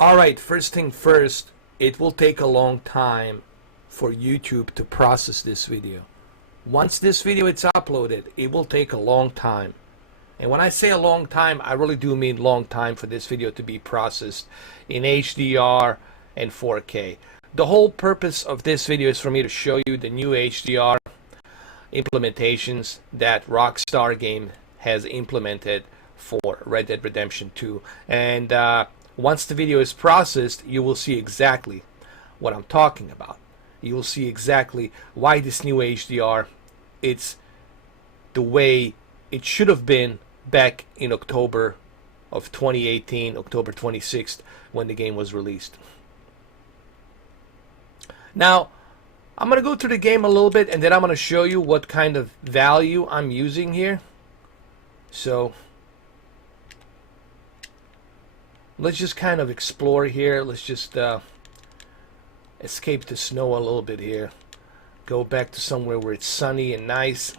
Alright, first thing first, it will take a long time for YouTube to process this video. Once this video is uploaded, it will take a long time. And when I say a long time, I really do mean long time for this video to be processed in HDR and 4K. The whole purpose of this video is for me to show you the new HDR implementations that Rockstar Game has implemented for Red Dead Redemption 2. And once the video is processed, you will see exactly what I'm talking about. You will see exactly why this new HDR, it's the way it should have been back in October of 2018, October 26th, when the game was released. Now, I'm going to go through the game a little bit, and then I'm going to show you what kind of value I'm using here. So, let's just kind of explore here. Let's just escape the snow a little bit here. Go back to somewhere where it's sunny and nice.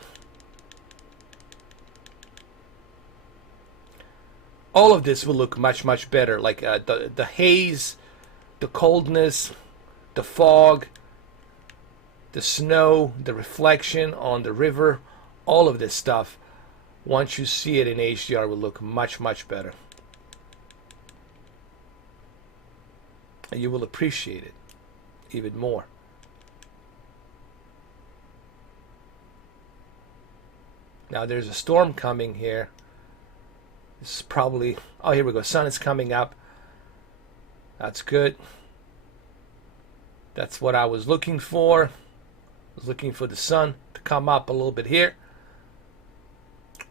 All of this will look much, much better. Like the haze, the coldness, the fog, the snow, the reflection on the river, all of this stuff, once you see it in HDR, will look much, much better. And you will appreciate it even more. Now there's a storm coming here. This is probably, oh, here we go. Sun is coming up. That's good. That's what I was looking for. I was looking for the sun to come up a little bit here.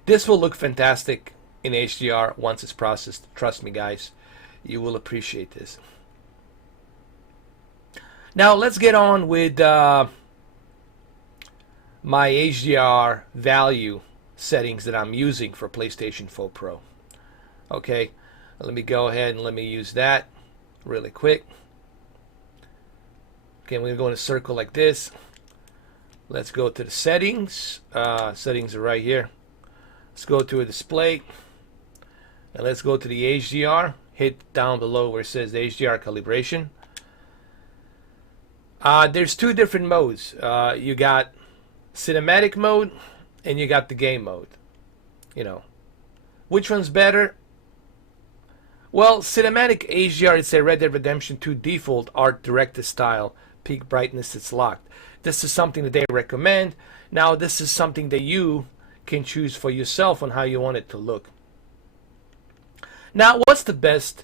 This will look fantastic in HDR once it's processed. Trust me, guys. You will appreciate this. Now let's get on with my HDR value settings that I'm using for PlayStation 4 Pro. Okay, let me go ahead and let me use that really quick. Okay, we're going to go in a circle like this. Let's go to the settings. Settings are right here. Let's go to a display. And let's go to the HDR. Hit down below where it says HDR calibration. There's two different modes. You got cinematic mode and you got the game mode. You know, which one's better? Well, cinematic HDR is a Red Dead Redemption 2 default art director style. Peak brightness is locked. This is something that they recommend. Now, this is something that you can choose for yourself on how you want it to look. Now, what's the best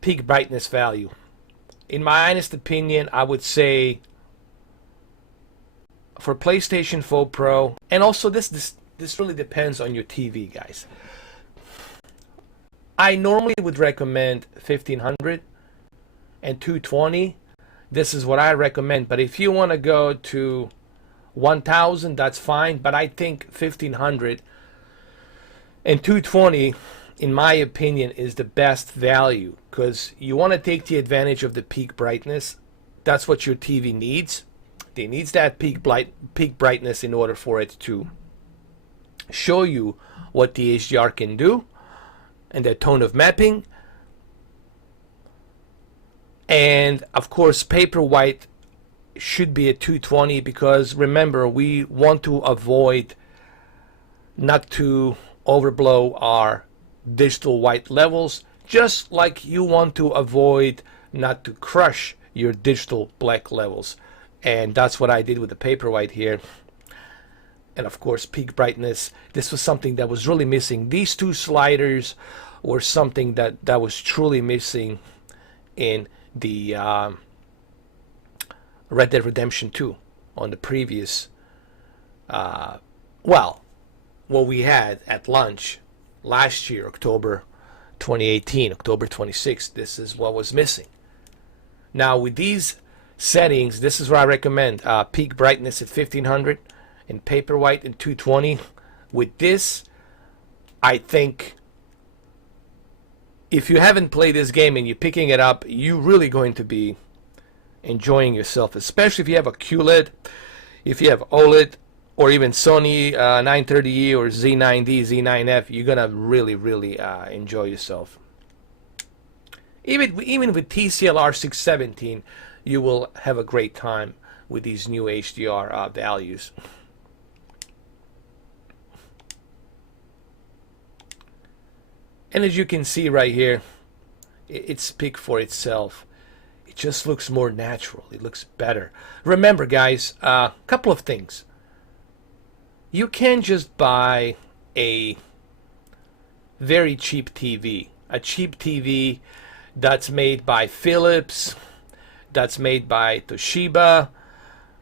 peak brightness value? In my honest opinion, I would say for PlayStation 4 Pro, and also this really depends on your TV, guys. I normally would recommend 1500 and 220. This is what I recommend. But if you want to go to 1000, that's fine. But I think 1500 and 220, in my opinion, is the best value, because you want to take the advantage of the peak brightness. That's what your TV needs. It needs that peak brightness in order for it to show you what the HDR can do, and the tone of mapping. And of course, paper white should be at 220, because remember, we want to avoid not to overblow our digital white levels, just like you want to avoid not to crush your digital black levels. And that's what I did with the paper white here. And of course, peak brightness, this was something that was really missing. These two sliders were something that was truly missing in the Red Dead Redemption 2 on the previous, well, what we had at launch last year, October 2018, October 26th. This is what was missing. Now with these settings, this is what I recommend. Peak brightness at 1500 and paper white and 220. With this, I think if you haven't played this game and you're picking it up, you're really going to be enjoying yourself, especially if you have a QLED, if you have OLED, or even Sony 930E or Z9D, Z9F. You're gonna really enjoy yourself. Even with TCLR 617, you will have a great time with these new HDR values. And as you can see right here, it speaks for itself. It just looks more natural. It looks better. Remember, guys, a couple of things. You can't just buy a very cheap TV. A cheap TV that's made by Philips, that's made by Toshiba,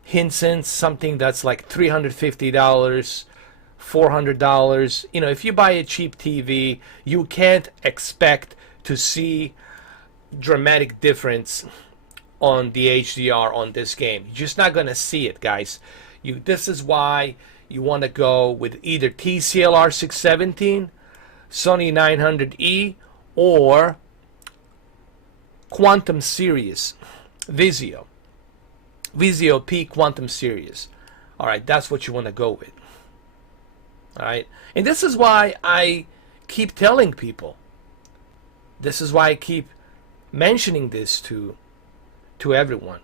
Hisense, something that's like $350, $400. You know, if you buy a cheap TV, you can't expect to see dramatic difference on the HDR on this game. You're just not gonna see it, guys. This is why you want to go with either TCLR 617, Sony 900E, or Quantum Series, Vizio P Quantum Series. All right, that's what you want to go with. All right, and this is why I keep telling people. This is why I keep mentioning this to everyone.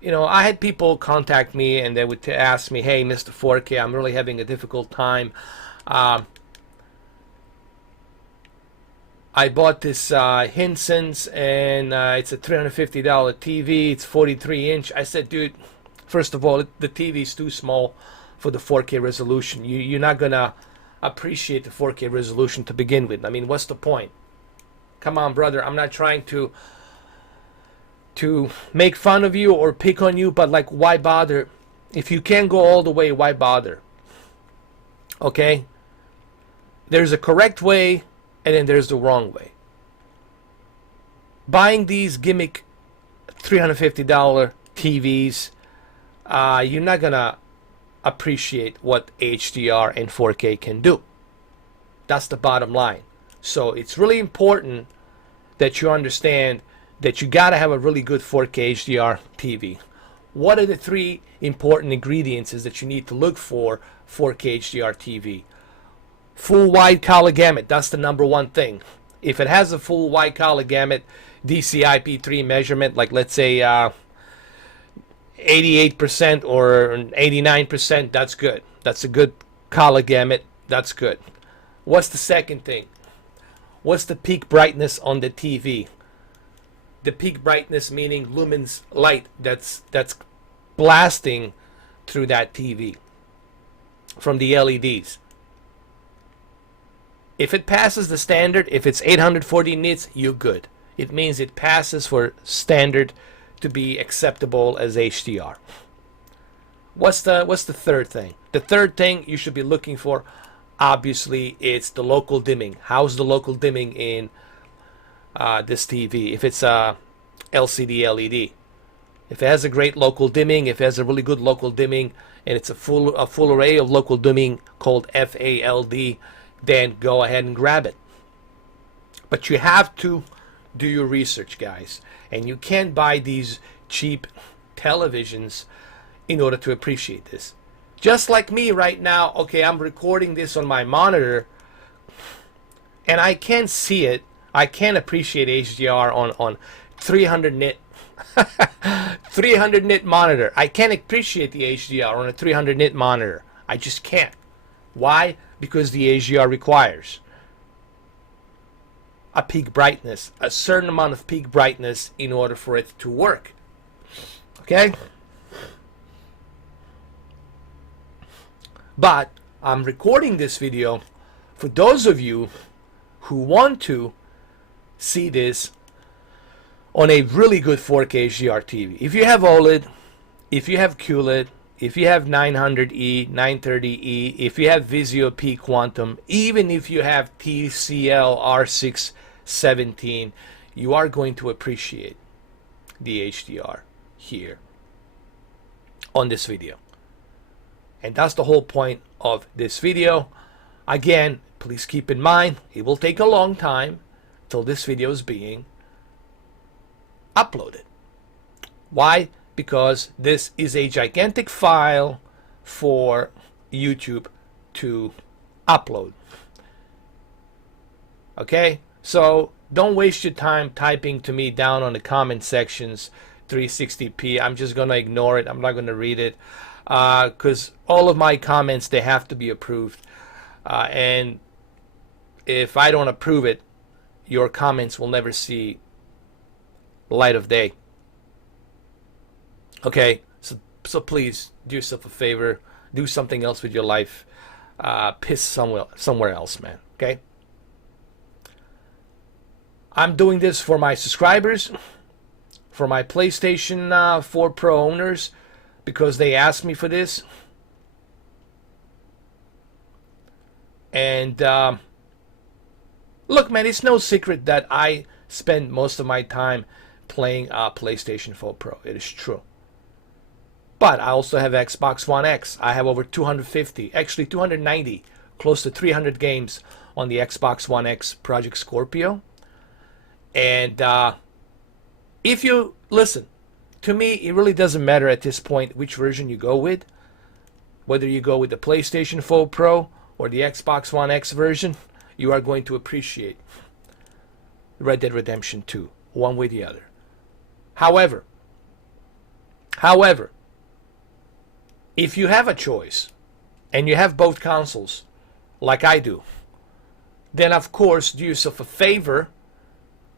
You know, I had people contact me and they would ask me, "Hey, Mr. 4K, I'm really having a difficult time. I bought this Hisense and it's a $350 TV. It's 43 inch." I said, "Dude, first of all, the TV is too small for the 4K resolution. You're not gonna appreciate the 4K resolution to begin with. I mean, what's the point? Come on, brother. I'm not trying to make fun of you or pick on you, but like, why bother? If you can't go all the way, why bother? Okay? There's a correct way, and then there's the wrong way. Buying these gimmick $350 TVs, you're not gonna appreciate what HDR and 4K can do. That's the bottom line. So it's really important that you understand that you gotta have a really good 4K HDR TV. What are the three important ingredients that you need to look for 4K HDR TV? Full wide color gamut, that's the number one thing. If it has a full wide color gamut DCI-P3 measurement, like let's say 88% or 89%, that's good. That's a good color gamut, that's good. What's the second thing? What's the peak brightness on the TV? The peak brightness meaning lumens light that's blasting through that TV from the LEDs. If it passes the standard, if it's 840 nits, you're good. It means it passes for standard to be acceptable as HDR. What's the third thing? The third thing you should be looking for, obviously, it's the local dimming. How's the local dimming in this TV? If it's a LCD LED, if it has a great local dimming, if it has a really good local dimming, and it's a full array of local dimming called FALD, then go ahead and grab it. But you have to do your research, guys, and you can't buy these cheap televisions in order to appreciate this. Just like me right now, okay, I'm recording this on my monitor and I can't see it. I can't appreciate HDR on 300 nit 300 nit monitor. I can't appreciate the HDR on a 300 nit monitor. I just can't. Why? Because the HDR requires a peak brightness, a certain amount of peak brightness in order for it to work. Okay? But I'm recording this video for those of you who want to see this on a really good 4K HDR TV. If you have OLED, if you have QLED, if you have 900E, 930E, if you have Vizio P Quantum, even if you have TCL R617, you are going to appreciate the HDR here on this video. And that's the whole point of this video. Again, please keep in mind, it will take a long time till this video is being uploaded. Why? Because this is a gigantic file for YouTube to upload. Okay? So don't waste your time typing to me down on the comment sections 360p. I'm just gonna ignore it. I'm not gonna read it because all of my comments, they have to be approved, and if I don't approve it, your comments will never see light of day. Okay, so please do yourself a favor, do something else with your life. Piss somewhere else, man. Okay. I'm doing this for my subscribers, for my PlayStation 4 Pro owners, because they asked me for this. And look, man, it's no secret that I spend most of my time playing PlayStation 4 Pro. It is true. But I also have Xbox One X. I have over 250, actually 290, close to 300 games on the Xbox One X Project Scorpio. And if you listen, to me, it really doesn't matter at this point which version you go with. Whether you go with the PlayStation 4 Pro or the Xbox One X version, you are going to appreciate Red Dead Redemption 2, one way or the other. However, if you have a choice and you have both consoles, like I do, then of course do yourself a favor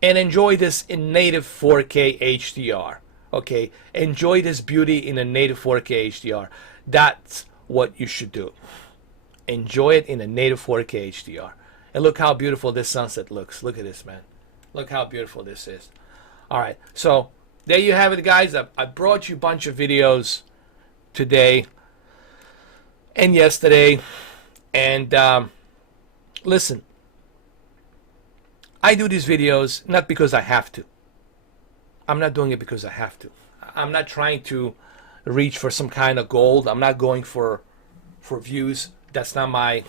and enjoy this in native 4K HDR. Okay, enjoy this beauty in a native 4K HDR. That's what you should do. Enjoy it in a native 4K HDR. And look how beautiful this sunset looks. Look at this, man. Look how beautiful this is. All right, so there you have it, guys. I brought you a bunch of videos today and yesterday. And listen, I do these videos not because I have to. I'm not doing it because I have to. I'm not trying to reach for some kind of gold. I'm not going for views. That's not my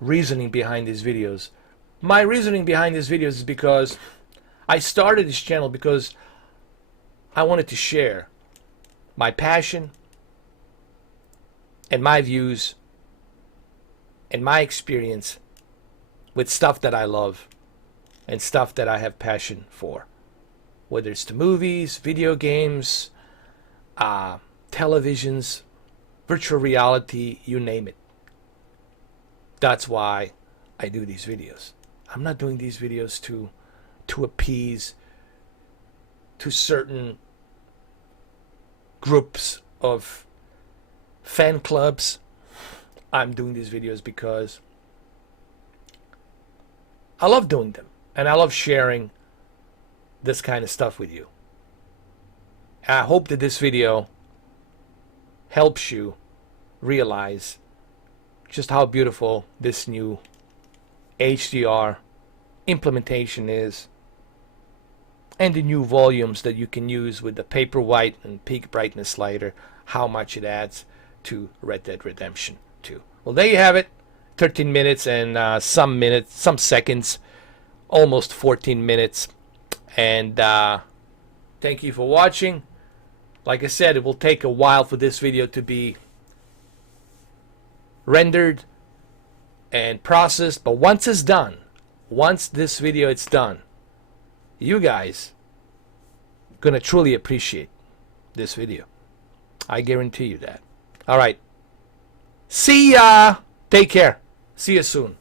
reasoning behind these videos. My reasoning behind these videos is because I started this channel because I wanted to share my passion and my views and my experience with stuff that I love and stuff that I have passion for. Whether it's the movies, video games, televisions, virtual reality, you name it. That's why I do these videos. I'm not doing these videos to appease to certain groups of fan clubs. I'm doing these videos because I love doing them and I love sharing this kind of stuff with you. I hope that this video helps you realize just how beautiful this new HDR implementation is and the new volumes that you can use with the paper white and peak brightness slider, how much it adds to Red Dead Redemption 2. Well, there you have it. 13 minutes and some seconds, almost 14 minutes. And thank you for watching. Like I said, it will take a while for this video to be rendered and processed, but once it's done, once this video is done, you guys gonna truly appreciate this video. I guarantee you that. All right, see ya. Take care. See you soon.